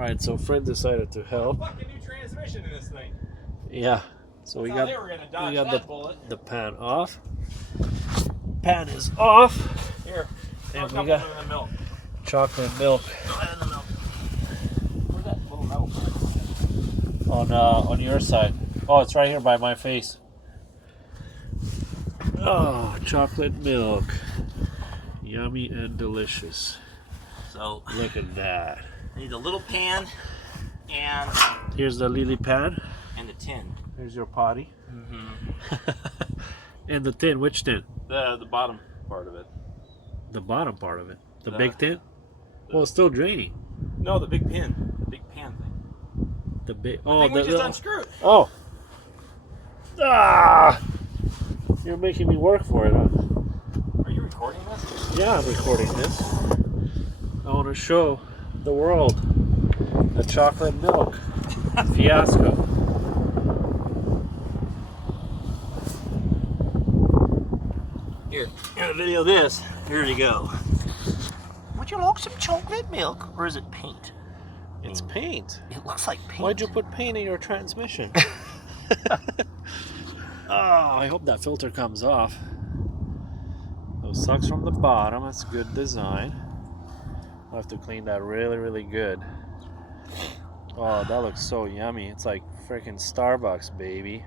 Alright, so Fred decided to help. Fucking new transmission in this thing. Yeah. So we got the pan off. Pan is off. Here, and we got the milk. chocolate milk. Where's that little metal part? On your side. Oh, it's right here by my face. Oh, chocolate milk. Yummy and delicious. So look at that. I need a little pan and here's the lily pan. And the tin. Here's your potty. Mm-hmm. And the tin, which tin? The bottom part of it. The bottom part of it. The big tin? Well, it's still draining. No, the big pin. The big pan thing. The big the thing we just unscrewed. Oh. Ah! You're making me work for it, huh? Are you recording this? Yeah, I'm recording this. I want to show the world the chocolate milk fiasco. Here, I'm gonna video this. Here you go. Would you like some chocolate milk, or is it paint? It's paint. It looks like paint. Why'd you put paint in your transmission? Oh, I hope that filter comes off. Those sucks from the bottom. That's good design. I'll have to clean that really, really good. Oh, that looks so yummy. It's like freaking Starbucks, baby.